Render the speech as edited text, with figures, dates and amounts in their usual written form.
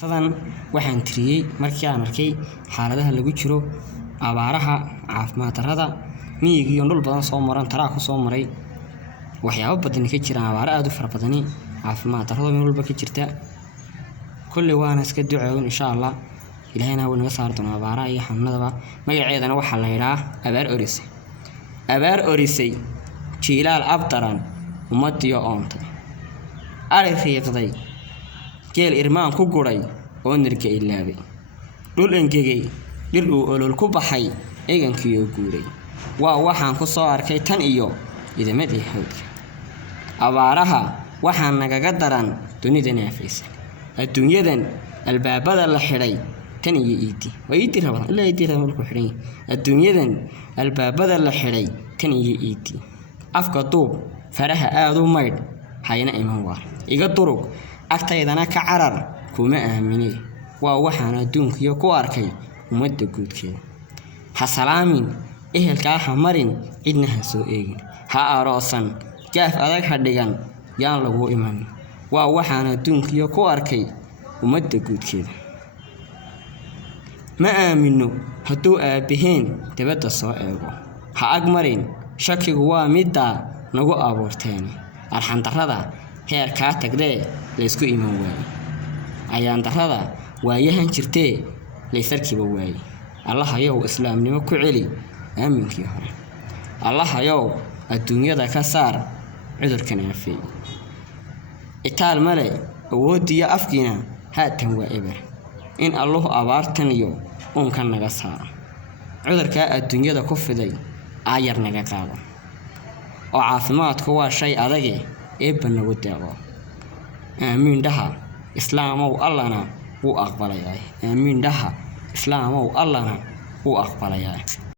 sadan waxaan tiriyay markii aan arkay xaaladaha lagu jiro abaaraha caafimaad darrada miyiga iyo dhul badan soo maran taraa ku soo maray waxyaabo badan ka jira abaara aad u fara badan caafimaad darrada meel walba ka jirta kulli waana iska duceeyo insha Allah ilaahayna wuu naga saar doonaa abaara iyo xanuunada magaceedana waxa la yiraahdaa abaar orisay jiilaal abdaran ummadiyo oonta ari riiqday geel irmaan ku guray oo nirka ilaabay dhul engegay dhir uu olol ku baxay eegankiyo guuray waa waxaan ku soo arkay tan iyo idamadii hawdka abaaraha waxaan nagaga daran dunida naafaysa adduunyadan albaabada la xiray tan iyo iidi rabaan ilaa iidi rabaan ku xiray adduunyadan albaabada la xiray tan iyo iidi afka duub faraha aad u mayd hayna iman waar iga durug agtaydana ka carar kuma aaminay waa waxaan adduunkiyo ku arkay umada guudkeeda ha salaamin ehelka ha marin cidna ha soo eegin ha aroosan gaaf adag ha dhigan yaan lagu iman waa waxaan adduunkiyo ku arkay umada guudkeeda ma aamino hadduu aabaheen dibadda soo eego ha ag marin shakigu waa midda nagu abuurteen arxan darrada heer ka tagdee la isku iman waayay ayaan darrada waayahan jirtee leysarkiiba waayay Allah ayow islaamnimo ku celi aaminkii hore Allah ayow adduunyada ka saar cudurkan afay itaal male awoodiya afkiina haatan waa eber in Allah abaartan iyo kan naga saar cudurka adduunyada ku fiday ayar naga qaado oo caafimaadku waa shay adag ee banagu deeqo aamiin dhaha islaamow Allahna wuu aqbalayaa aamiin dhaha islaamow Allahna wuu aqbalayaa